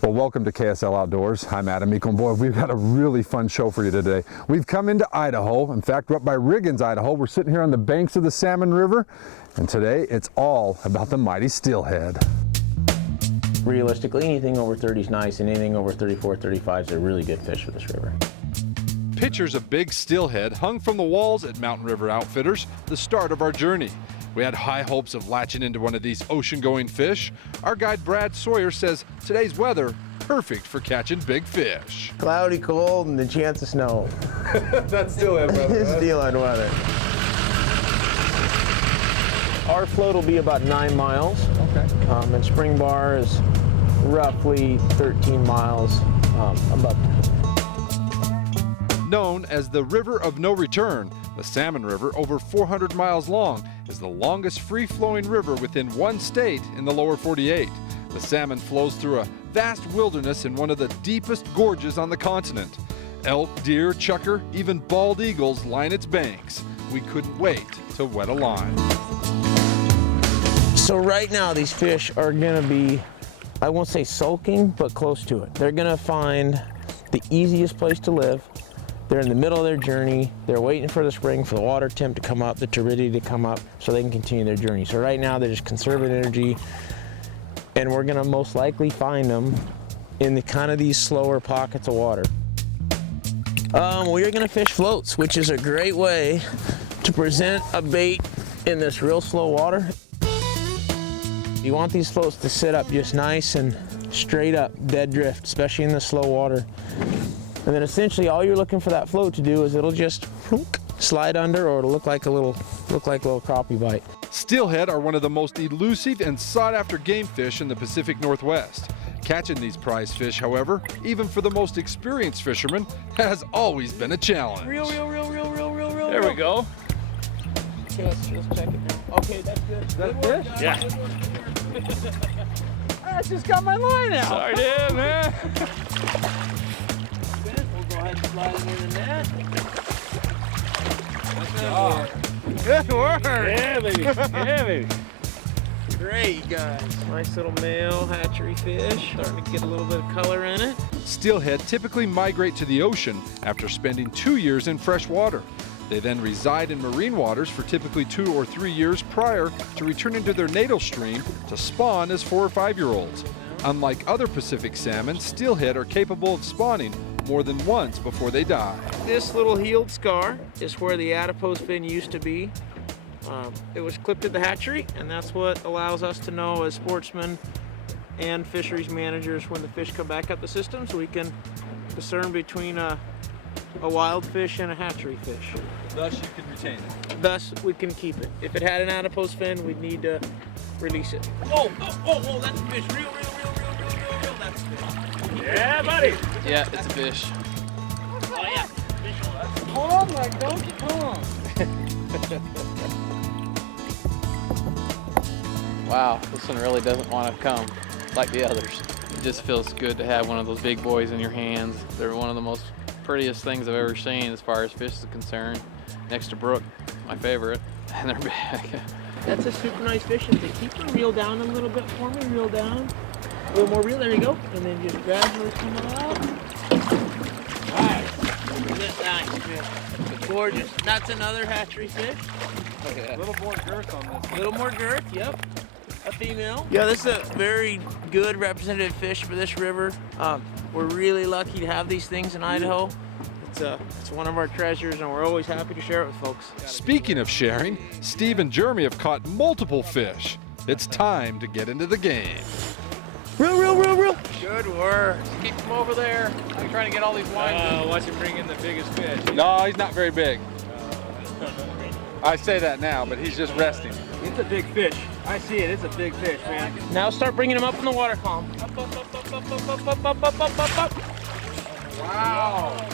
Well, welcome to KSL Outdoors. I'm Adam Meekle, and boy, we've got a really fun show for you today. We've come into Idaho. In fact, we're up by Riggins, Idaho. We're sitting here on the banks of the Salmon River, and today it's all about the mighty steelhead. Realistically, anything over 30 is nice, and anything over 34, 35 is a really good fish for this river. Pictures of big steelhead hung from the walls at Mountain River Outfitters, the start of our journey. We had high hopes of latching into one of these ocean-going fish. Our guide Brad Sawyer says today's weather perfect for catching big fish. Cloudy, cold, and the chance of snow. That's steelhead weather. It's steelhead weather. Our float will be about 9 miles. Okay. And spring bar is roughly 13 miles above. Known as the River of No Return, the Salmon River, over 400 miles long, is the longest free-flowing river within one state in the lower 48. The salmon flows through a vast wilderness in one of the deepest gorges on the continent. Elk, deer, chukar, even bald eagles line its banks. We couldn't wait to wet a line. So right now these fish are gonna be, I won't say sulking, but close to it. They're gonna find the easiest place to live. They're in the middle of their journey. They're waiting for the spring, for the water temp to come up, the turbidity to come up, so they can continue their journey. So right now they're just conserving energy, and we're gonna most likely find them in the kind of these slower pockets of water. We're gonna fish floats, which is a great way to present a bait in this real slow water. You want these floats to sit up just nice and straight up, dead drift, especially in the slow water. And then essentially all you're looking for that float to do is it'll just slide under, or it'll look like a little crappie bite. Steelhead are one of the most elusive and sought-after game fish in the Pacific Northwest. Catching these prize fish, however, even for the most experienced fishermen, has always been a challenge. Real. There we go. Okay, let's check it now. Okay, that's good. Is that a fish? Yeah. I just got my line out. Sorry, dude, man. We'll go ahead and slide it in the net. Good work. Yeah, baby. Yeah, baby. Great, guys. Nice little male hatchery fish. Starting to get a little bit of color in it. Steelhead typically migrate to the ocean after spending 2 years in fresh water. They then reside in marine waters for typically 2 or 3 years prior to returning to their natal stream to spawn as 4 or 5-year-olds. Unlike other Pacific salmon, steelhead are capable of spawning more than once before they die. This little healed scar is where the adipose fin used to be. It was clipped at the hatchery, and that's what allows us to know as sportsmen and fisheries managers when the fish come back up the system, so we can discern between a wild fish and a hatchery fish. Thus you can retain it. Thus, we can keep it. If it had an adipose fin, we'd need to release it. Oh, that's a fish. Real, that's a fish. Yeah, buddy. Yeah, it's a fish. Oh, yeah. Oh my Donkey Kong. Wow, this one really doesn't want to come like the others. It just feels good to have one of those big boys in your hands. They're one of the most prettiest things I've ever seen as far as fish is concerned. Next to Brooke, my favorite, and they're big. That's a super nice fish. If they keep them reel down a little bit for me, reel down. A little more reel, there you go. And then just gradually come up. Alright, nice fish. Gorgeous. That's another hatchery fish. Oh, yeah. A little more girth on this. A little more girth, yep. A female. Yeah, this is a very good representative fish for this river. We're really lucky to have these things in Idaho. It's one of our treasures, and we're always happy to share it with folks. Speaking of sharing, Steve and Jeremy have caught multiple fish. It's time to get into the game. Reel. Good work. Keep them over there. I'm trying to get all these lines. Watch him bring in the biggest fish. No, he's not very big. I say that now, but he's just resting. It's a big fish. I see it. It's a big fish, man. Now start bringing them up in the water column. Up. Wow.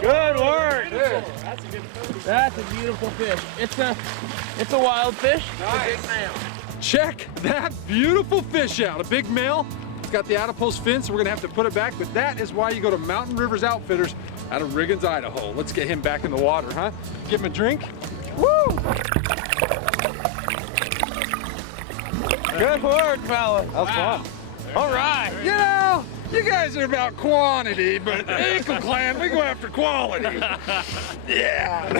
Good work. That's a good fish. That's a beautiful fish. It's a wild fish. Nice. It's a big male. Check that beautiful fish out. A big male. It's got the adipose fin, so we're gonna have to put it back, but that is why you go to Mountain Rivers Outfitters out of Riggins, Idaho. Let's get him back in the water, huh? Give him a drink. Woo! Good work, fellas. That was fun. All right. You know, You guys are about quantity, but Ankle Clan, we go after quality. Yeah.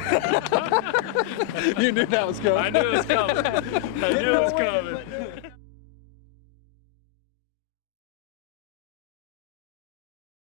You knew that was coming. I knew it was coming. I knew it was coming.